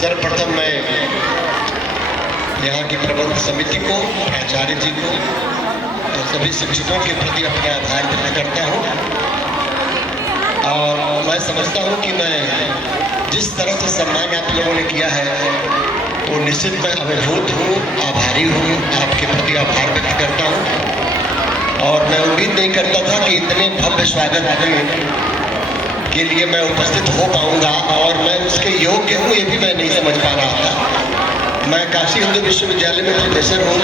सर्वप्रथम मैं यहाँ की प्रबंध समिति को, आचार्य जी को और सभी शिक्षकों के प्रति अपना आभार व्यक्त करता हूँ। और मैं समझता हूँ कि मैं जिस तरह से सम्मान आप लोगों ने किया है वो निश्चित मैं अभिभूत हूँ, आभारी हूँ, आपके प्रति आभार व्यक्त करता हूँ। और मैं उम्मीद नहीं करता था कि इतने भव्य स्वागत के लिए मैं उपस्थित हो पाऊंगा और मैं उसके योग्य हूँ ये भी मैं नहीं समझ पा रहा था। मैं काशी हिंदू विश्वविद्यालय में प्रोफेसर हूँ,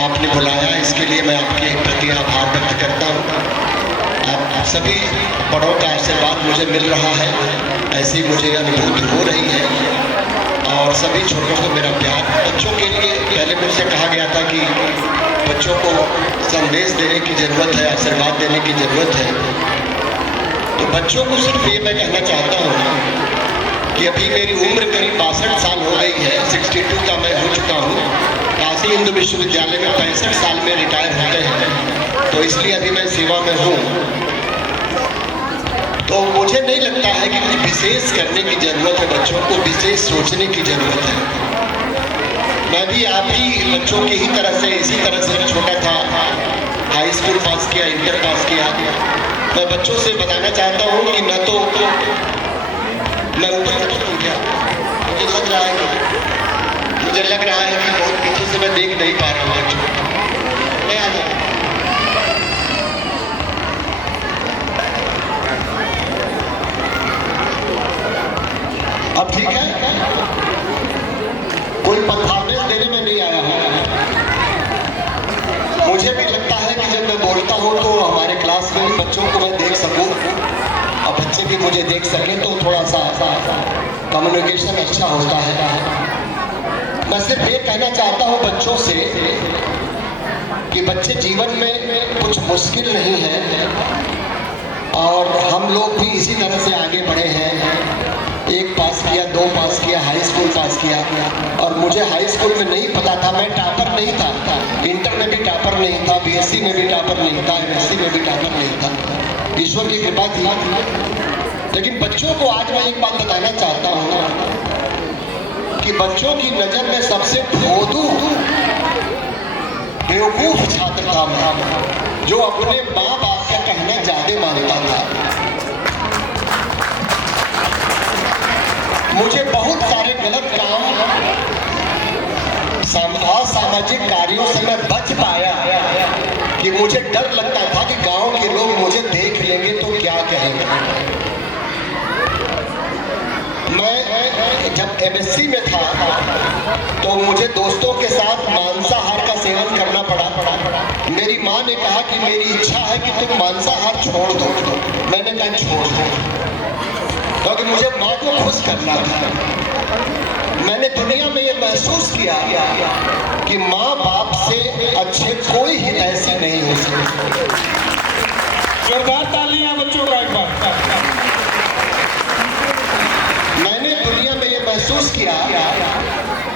आपने बुलाया इसके लिए मैं आपके प्रति आभार व्यक्त करता हूँ। आप सभी बड़ों का आशीर्वाद मुझे मिल रहा है, ऐसी मुझे अनुभूति हो रही है। और सभी छोटों को मेरा प्यार। बच्चों के लिए पहले मुझसे कहा गया था कि बच्चों को संदेश देने की ज़रूरत है, आशीर्वाद देने की ज़रूरत है। तो बच्चों को सिर्फ ये मैं कहना चाहता हूँ कि अभी मेरी उम्र करीब 62 साल हो गई है, 62 का मैं हो चुका हूँ। काशी हिंदू विश्वविद्यालय में 65 साल में रिटायर होते हैं, तो इसलिए अभी मैं सेवा में हूँ। तो मुझे नहीं लगता है कि कुछ विशेष करने की ज़रूरत है, बच्चों को विशेष सोचने की ज़रूरत है। मैं भी आप ही बच्चों की ही तरह से, इसी तरह से छोटा था, हाई स्कूल पास किया, इंटर पास किया। मैं बच्चों से बताना चाहता हूँ कि न तो मैं ऊपर हूँ क्या, मुझे लग रहा है कि बहुत पीछे से मैं देख नहीं पा रहा हूँ बच्चों को। मैं आ जाऊँ। अब ठीक है, कोई परफॉर्मेंस देने में नहीं आया हूँ। मुझे भी लगता है कि जब मैं बोलता हूँ तो हमारे क्लास में बच्चों को मैं देख सकूँ और बच्चे भी मुझे देख सकें, तो थोड़ा सा कम्युनिकेशन अच्छा होता है। मैं सिर्फ ये कहना चाहता हूँ बच्चों से कि बच्चे जीवन में कुछ मुश्किल नहीं है और हम लोग भी इसी तरह से आगे बढ़े हैं। 1 पास किया, 2 पास किया, हाई स्कूल पास किया। और मुझे हाई स्कूल में नहीं पता था, मैं टॉपर नहीं था, इंटर में भी टॉपर नहीं था, बीएससी में भी टॉपर नहीं था, एमएससी में भी टॉपर नहीं था। ईश्वर की कृपा थी। लेकिन बच्चों को आज मैं एक बात बताना चाहता हूँ कि बच्चों की नज़र में सबसे भोदू बेवकूफ छात्र था मैं, जो अपने माँ बाप का कहना ज़्यादा मानता था। मुझे बहुत सारे गलत काम, असामाजिक कार्यों से मैं बच पाया कि मुझे डर लगता था कि गांव के लोग मुझे देख लेंगे तो क्या कहेंगे। मैं जब एमएससी में था तो मुझे दोस्तों के साथ मांसाहार का सेवन करना पड़ा। मेरी माँ ने कहा कि मेरी इच्छा है कि तुम मांसाहार छोड़ दो। मैंने कहा छोड़ दो, क्योंकि मुझे माँ को खुश करना था। मैंने दुनिया में ये महसूस किया कि माँ बाप से अच्छे कोई हितैषी नहीं हो सकते। जोरदार तालियां बच्चों का एक बार। मैंने दुनिया में ये महसूस किया,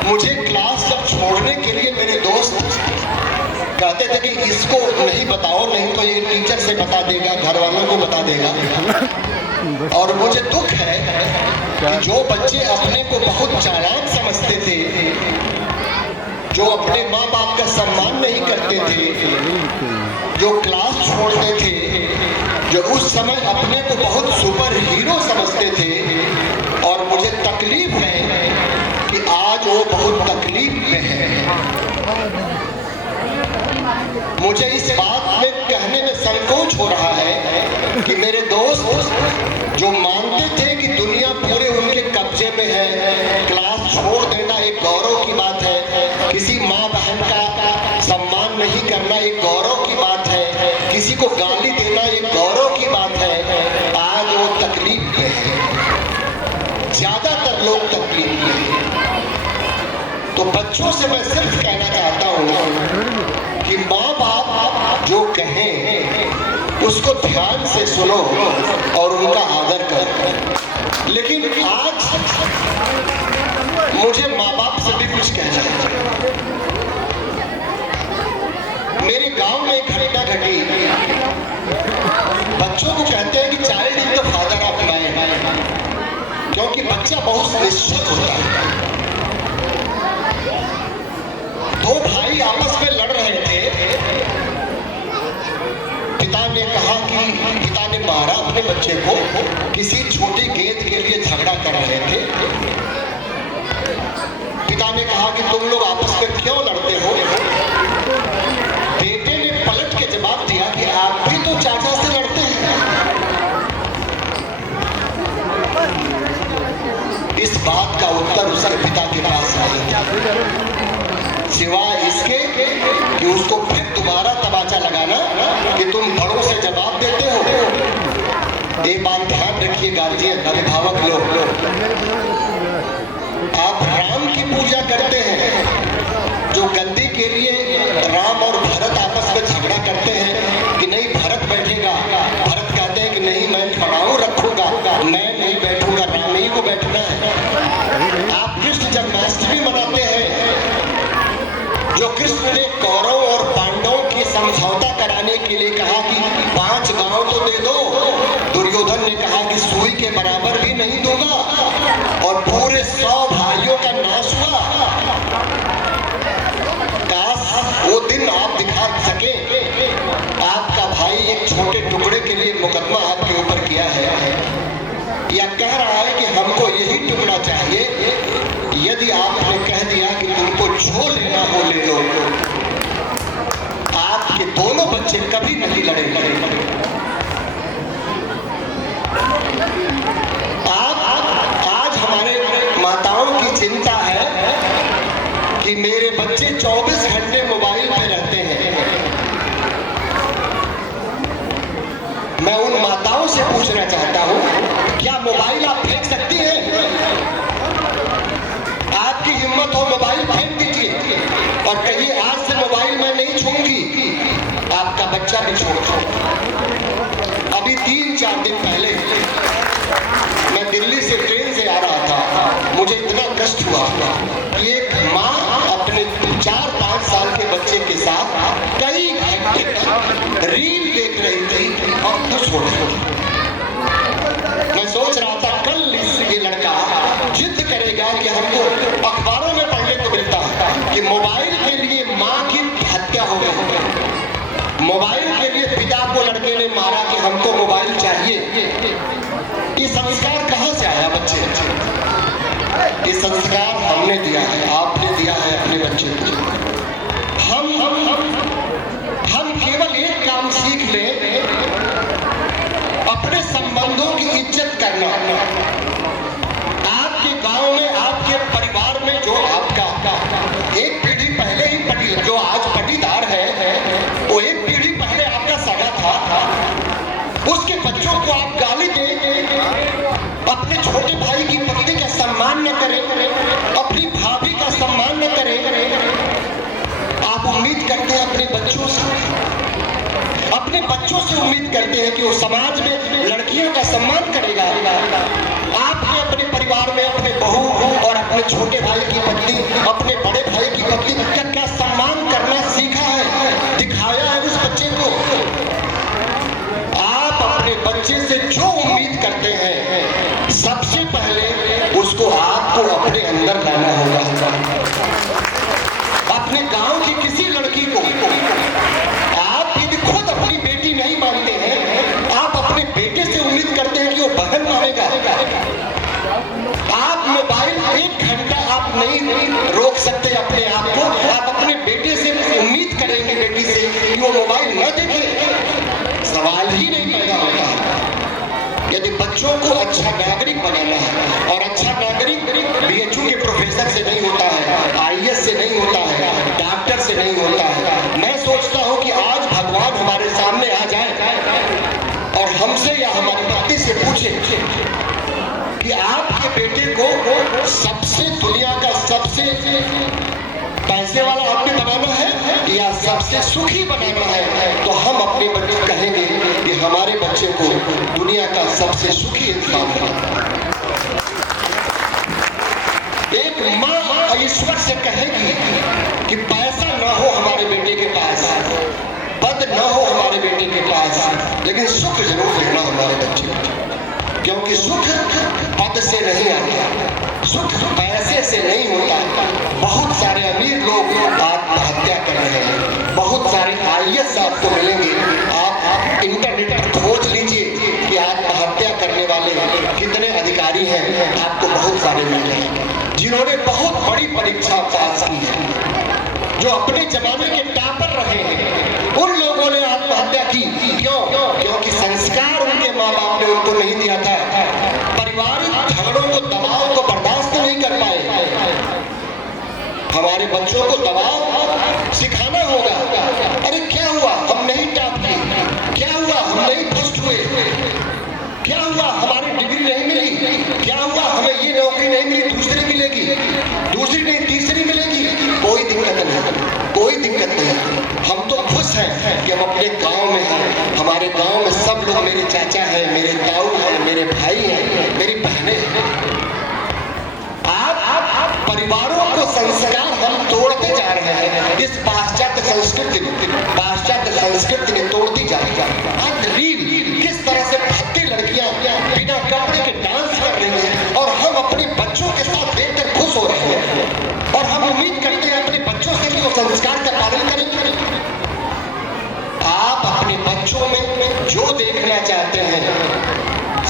मुझे क्लास जब छोड़ने के लिए मेरे दोस्त कहते थे कि इसको नहीं बताओ, नहीं तो ये टीचर से बता देगा, घर वालों को बता देगा। और मुझे दुख है कि जो बच्चे अपने को बहुत चालाक समझते थे, जो अपने माँ बाप का सम्मान नहीं करते थे, जो क्लास छोड़ते थे, जो उस समय अपने को बहुत सुपर हीरो समझते थे, और मुझे तकलीफ है कि आज वो बहुत तकलीफ में है। मुझे इस बात में कहने में संकोच हो रहा है कि मेरे दोस्त जो मानते थे कि दुनिया पूरे उनके कब्जे में है, क्लास छोड़ देना एक गौरव की बात है, किसी माँ बहन का सम्मान नहीं करना एक गौरव की बात है, किसी को गाली देना एक गौरव की बात है, आज वो तकलीफ में है। ज्यादातर लोग तकलीफ में हैं। तो बच्चों से मैं सिर्फ कहना चाहता हूँ कि माँ बाप जो कहें उसको ध्यान से सुनो और उनका आदर करो। लेकिन आज मुझे माँ बाप से भी कुछ कहना है। मेरे गांव में एक घटना घटी। बच्चों को कहते हैं कि child is the father of man, क्योंकि बच्चे बच्चा बहुत निश्चित होता है। दो भाई आपस में लड़ रहे थे। पिता ने मारा अपने बच्चे को, किसी छोटी गेंद के लिए झगड़ा कर रहे थे। पिता ने कहा कि तुम लोग आपस में क्यों लड़ते हो? बेटे ने पलट के जवाब दिया कि आप भी तो चाचा से लड़ते हैं। इस बात का उत्तर उसके पिता के पास नहीं था, सिवाय इसके कि उसको फिर दोबारा तमाचा लगाना कि तुम बड़ों से जवाब देते हो। एक बात ध्यान रखिए गार्जियन, अभिभावक लोग, आप राम की पूजा करते हैं, जो गद्दी के लिए राम और भरत आपस में झगड़ा करते हैं कि नहीं भरत बैठेगा, भरत कहते हैं कि नहीं मैं खड़ा हूं, रखूंगा, मैं नहीं बैठूंगा, राम ही को बैठना है। आप कृष्ण जन्माष्टमी मनाते हैं, जो कृष्ण ने कौरव और पांडवों की समझौता कराने के लिए कहा कि 5 गांव तो दे दो, दुर्योधन ने कहा कि सुई के बराबर भी नहीं दूंगा, और पूरे 100 भाइयों का नाश हुआ। काश वो दिन आप दिखा सके। आपका भाई एक छोटे टुकड़े के लिए मुकदमा आपके ऊपर किया है, या कह रहा है कि हमको यही टुकड़ा चाहिए। यदि आपने कह दिया कि तुमको जो लेना हो ले लो, आपके दोनों बच्चे कभी नहीं लड़ेंगे। आज हमारे माताओं की चिंता है कि मेरे बच्चे 24 घंटे मोबाइल पे रहते हैं। मैं उन माताओं से पूछना चाहता हूं, क्या मोबाइल आप फेंक सकती हैं? आपकी हिम्मत हो मोबाइल फेंक दीजिए और कहिए आज से मोबाइल मैं नहीं छूंगी, आपका बच्चा भी छोड़ दो। अभी 3-4 दिन पहले मैं दिल्ली से ट्रेन से आ रहा था, मुझे इतना कष्ट हुआ कि एक माँ अपने 4-5 साल के बच्चे के साथ कई घंटे तक रील देख रही थी और खुश हो रही। मैं सोच रहा था कल ये लड़का जिद करेगा कि हमको अखबारों में पढ़ने को मिलता है कि मोबाइल के लिए माँ की हत्या हो गई, मोबाइल के लिए पिता को लड़के ने मारा कि हमको मोबाइल चाहिए। ये संस्कार कहाँ से आया बच्चे? ये संस्कार हमने दिया है, आपने दिया है अपने बच्चे को। हम केवल एक काम सीख लें, अपने संबंधों की इज्जत करना। आपके गांव में, आपके परिवार में जो आपका एक पीढ़ी पहले ही पटी, जो आज पटीदार है, वो एक पीढ़ी पहले आपका सगा था, उसके बच्चों को आप गाली दें, अपने छोटे भाई की पत्नी का सम्मान न करें, अपनी भाभी का सम्मान न करें। आप उम्मीद करते हैं अपने बच्चों से उम्मीद करते हैं कि वो समाज में लड़कियों का सम्मान करेगा। आपने अपने परिवार में अपने बहू और अपने छोटे भाई की पत्नी, अपने बड़े भाई की पत्नी का क्या सम्मान करना सीखा है, दिखाया है उस बच्चे को? आप अपने बच्चे से जो उम्मीद करते हैं, सबसे पहले उसको आपको अपने अंदर लाना होगा। अपने गांव की किसी लड़की को आप यदि खुद अपनी बेटी नहीं मानते हैं, आप अपने बेटे से उम्मीद करते हैं कि वो बहन मानेगा। आप मोबाइल 1 घंटा आप नहीं रोक सकते अपने आप को, आप अपने बेटे से उम्मीद करेंगे बेटी से कि वो मोबाइल न देखे, सवाल ही नहीं पैदा होता। यदि बच्चों को अच्छा नागरिक बनाना है, और अच्छा नागरिक बीएचयू के प्रोफेसर से नहीं होता है, आईएएस से नहीं होता है, डॉक्टर से नहीं होता है। मैं सोचता हूं कि आज भगवान हमारे सामने आ जाए और हमसे या हमारी पत्नी से पूछे कि आपके बेटे को सबसे दुनिया का सबसे पैसे वाला आदमी बनाना है या सबसे सुखी बनाना है, तो हम अपने बच्चे कहेंगे कि हमारे बच्चे को दुनिया का सबसे सुखी इंसान बनाना। एक माँ ईश्वर से कहेगी कि पैसा ना हो हमारे बेटे के पास, पद ना हो हमारे बेटे के पास, लेकिन सुख जरूर देना हमारे बच्चे को। क्योंकि सुख पद से नहीं आता, सुख पैसे से नहीं होता। बहुत सारे अमीर लोग आत्महत्या कर रहे हैं, बहुत सारे IAS आपको मिलेंगे। आप इंटरनेट पर खोज लीजिए कि आत्महत्या करने वाले कितने अधिकारी हैं, आपको बहुत सारे मिल जाएंगे। जिन्होंने बहुत बड़ी परीक्षा पास की है, जो अपने जमाने के टॉपर रहे हैं, उन लोगों ने आत्महत्या की। क्यों? क्योंकि संस्कार उनके माँ बाप ने उनको नहीं दिया था। पारिवारिक झगड़ों को, दबाव को बर्दाश्त नहीं कर पाए। हमारे बच्चों को दबाव सिखाना होगा। अरे क्या हुआ हम नहीं टॉप किए, क्या हुआ हम नहीं फर्स्ट हुए, क्या हुआ हमारी डिग्री नहीं मिली, क्या हुआ हमें ये नौकरी नहीं मिली, दूसरी मिलेगी, दूसरी नहीं तीसरी मिलेगी। कोई दिक्कत नहीं, कोई दिक्कत नहीं। हम तो खुश हैं कि हम अपने गांव में हैं। हमारे गांव में सब लोग मेरे चाचा हैं, मेरे ताऊ हैं, मेरे भाई हैं, मेरी बहनें हैं। आप परिवारों को संस्कार हम तोड़ते जा रहे हैं। इस पाश्चात्य संस्कृति ने तोड़ती जा रही है। आज रील किस तरह से भद्दी लड़कियां बिना कपड़े के डांस कर रही हैं और हम अपने बच्चों के साथ देखकर खुश हो रहे हैं, और हम उम्मीद करते हैं अपने बच्चों से भी वो संस्कार का पालन करेंगे। आप अपने बच्चों में जो देखना चाहते हैं,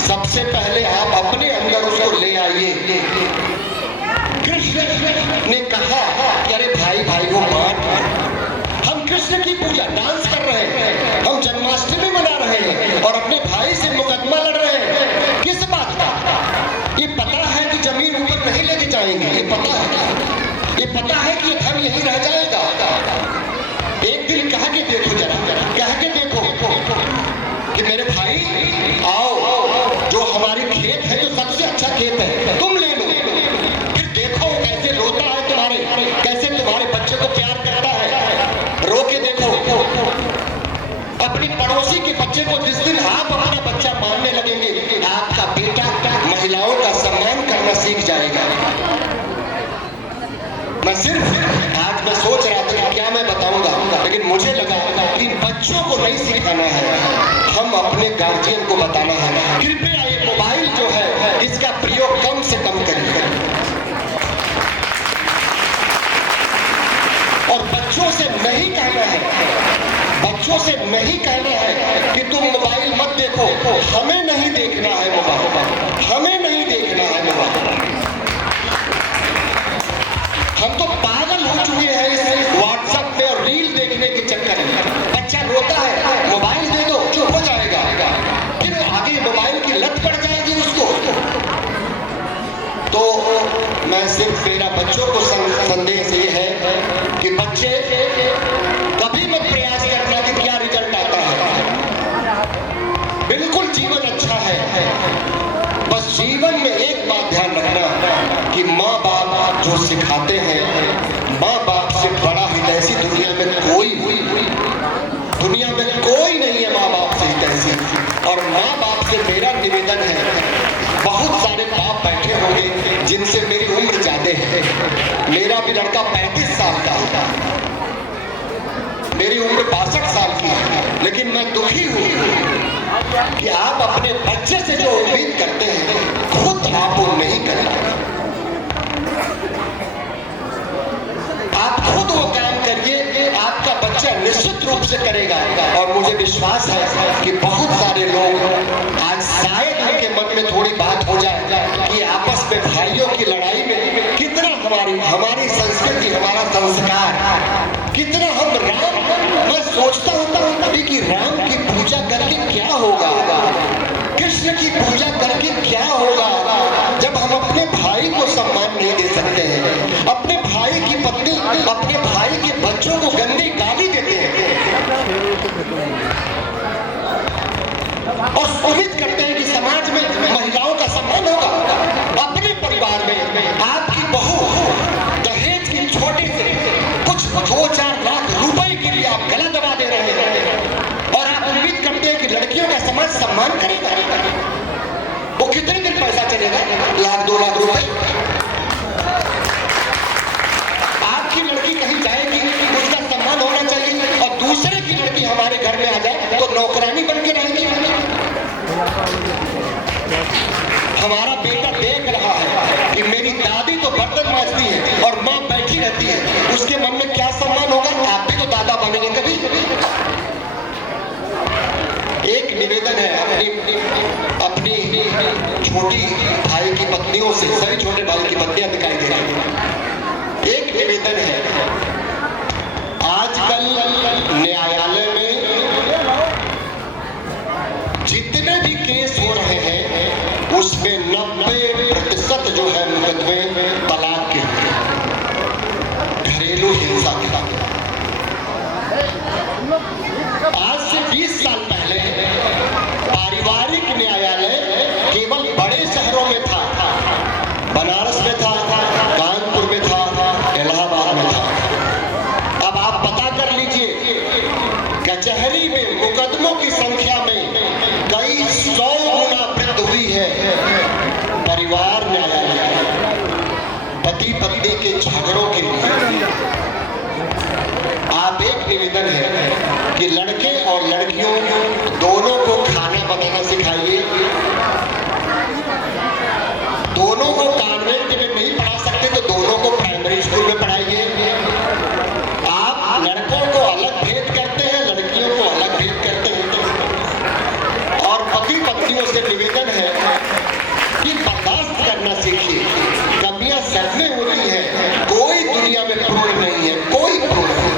सबसे पहले आप अपने अंदर उसको ले आइए। कृष्ण ने कहा कि अरे भाई भाई को बांट। हम कृष्ण की पूजा डांस कर रहे हैं, हम जन्माष्टमी मना रहे हैं और अपने भाई से मुकदमा लड़ रहे हैं। किस बात का? ये पता है कि जमीन ऊपर नहीं लेके जाएंगे, ये पता है, ये पता है कि ये धन यहीं रह जाएगा। एक दिन कहा कि देखो जरा, कह के देखो कि मेरे भाई आओ, जो हमारी खेत है, जो सबसे अच्छा खेत है, तुम ले लो। फिर देखो कैसे रोता है तुम्हारे, कैसे तुम्हारे बच्चे को प्यार करता है। रो के देखो अपनी पड़ोसी के बच्चे को। जिस दिन आप अपना बच्चा मानने लगेंगे, आपका बेटा महिलाओं का सम्मान करना सीख जाएगा। मैं सोच रहा था कि क्या मैं बताऊंगा, लेकिन मुझे लगा कि बच्चों को नहीं सिखाना है, हम अपने गार्जियन को बताना है। कृपया ये मोबाइल जो है, इसका प्रयोग कम से कम करिए और बच्चों से नहीं कहना है, बच्चों से नहीं कहना है कि तुम मोबाइल मत देखो। हमें नहीं देखना है मोबाइल, हमें नहीं देखना है मोबाइल। हम तो पागल हो चुके हैं इस व्हाट्सएप पे और रील देखने के चक्कर में। बच्चा रोता है, मोबाइल दे दो, चुप हो जाएगा, फिर आगे मोबाइल की लत पड़ जाएगी उसको। तो मैं सिर्फ मेरा बच्चों को संदेश ये है कि बच्चे कभी मत प्रयास करना कि क्या रिजल्ट आता है। बिल्कुल जीवन अच्छा है, बस जीवन में एक बात ध्यान रखना कि माँ बाप जो सिखाते हैं, माँ बाप से बड़ा हितैषी दुनिया में कोई नहीं है, माँ बाप से हितैषी। और माँ बाप से मेरा निवेदन है, बहुत सारे बाप बैठे होंगे जिनसे मेरी उम्र ज्यादा है। मेरा भी लड़का 35 साल का है, मेरी उम्र 62 साल की है, लेकिन मैं दुखी हूँ कि आप अपने बच्चे से जो उम्मीद करते हैं, खुद आप वो नहीं करते। आप खुद वो काम करिए, आपका बच्चा निश्चित रूप से करेगा। और मुझे विश्वास है कि बहुत सारे लोग आज शायद उनके मन में थोड़ी बात हो जाए कि आपस में भाइयों की लड़ाई में कितना हमारी संस्कृति, हमारा संस्कार, कितना हम राम, मैं सोचता हूँ कि राम की पूजा करके क्या होगा, कृष्ण की पूजा करके क्या होगा, जब हम अपने भाई को सम्मान नहीं दे सकते हैं, अपने भाई की पत्नी, अपने भाई के बच्चों को गंदी गाली देते हैं और उम्मीद करते हैं कि समाज में महिलाओं का सम्मान होगा। अपने परिवार में आपकी बहू दहेज की छोटे से कुछ 2-4 लाख रुपए के लिए आप गला दबा दे रहे हैं और आप उम्मीद करते हैं कि लड़कियों का समाज सम्मान करेगा। वो कितने दिन पैसा चलेगा? 1-2 लाख रुपए। आपकी लड़की कहीं जाएगी, उसका सम्मान होना चाहिए, और दूसरे की लड़की हमारे घर में आ जाए तो नौकरानी बन के रहेगी। हमारा बेटा देख रहा है कि मेरी दादी तो बर्तन मांजती है और माँ बैठी रहती है, उसके मन में क्या सम्मान होगा? आप भी तो दादा बनेंगे कभी। एक निवेदन है अपनी छोटी भाई की पत्नियों से, सभी छोटे भाई की पत्नियां दिखाई दे रही हैं। एक निवेदन है, आजकल न्यायालय में जितने भी केस हो रहे हैं उसमें 90% जो है मुकदमे तलाक के, घरेलू हिंसा के। आज से 20 साल पहले पारिवारिक न्यायालय केवल बड़े शहरों में था, बनारस में था, कानपुर में था, इलाहाबाद में था। अब आप पता कर लीजिए, कचहरी में मुकदमों की संख्या में कई 100 गुना वृद्धि हुई है परिवार न्यायालय, पति पत्नी के झगड़ों के लिए। आप एक निवेदन है कि लड़के और लड़कियों दोनों को खाना बनाना सिखाइए, दोनों को कॉन्वेंट में नहीं पढ़ा सकते तो दोनों को प्राइमरी स्कूल में पढ़ाइए। आप लड़कों को अलग भेद करते हैं, लड़कियों को अलग भेद करते हैं। और पति पत्नियों से निवेदन है कि बर्दाश्त करना सीखिए। कमियां सब में होती है, कोई दुनिया में पूर्ण नहीं है, कोई पूर्ण नहीं,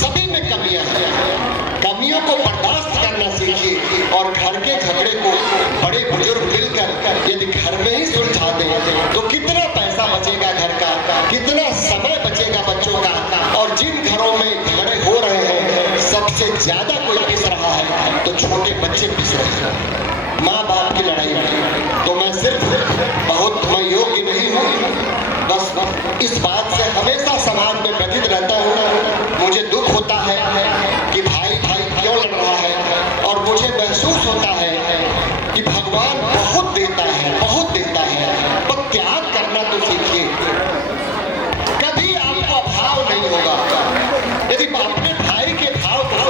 सभी में कमियां हैं। कमियों को बर्दाश्त करना सीखिए और घर के झगड़े को बड़े बुजुर्ग मिलकर यदि घर में ही सुलझा दें तो कितना पैसा बचेगा घर का, कितना समय बचेगा बच्चों का। और जिन घरों में झगड़े हो रहे हैं सबसे ज्यादा कोई पिस रहा है तो छोटे बच्चे पिस रहे हैं माँ बाप की लड़ाई में। तो मैं सिर्फ मैं योग्य नहीं हूँ, बस इस बात से हमेशा समाज में व्यथित रहता हूँ। मुझे दुख होता है कि भाई भाई क्यों लड़ रहा है, और मुझे महसूस होता है कि भगवान बहुत देता है, बहुत देता है, पर त्याग करना तो सीखिए। कभी आपको अभाव नहीं होगा यदि अपने भाई के भाव को,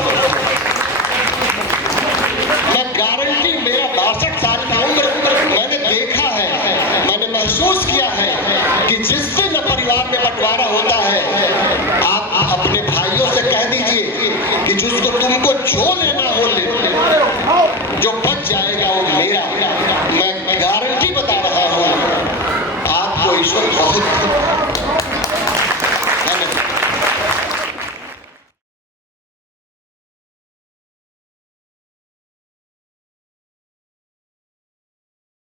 मैं गारंटी, मेरा 62 साल की उम्र, मैंने देखा है, मैंने महसूस किया है कि जिस दिन परिवार में बंटवारा होता है, आप अपने भाइयों से कह दीजिए कि जिसको तुमको जो लेना हो ले, जो बच जाएगा वो मेरा। मैं गारंटी बता रहा हूँ, आपको ईश्वर बहुत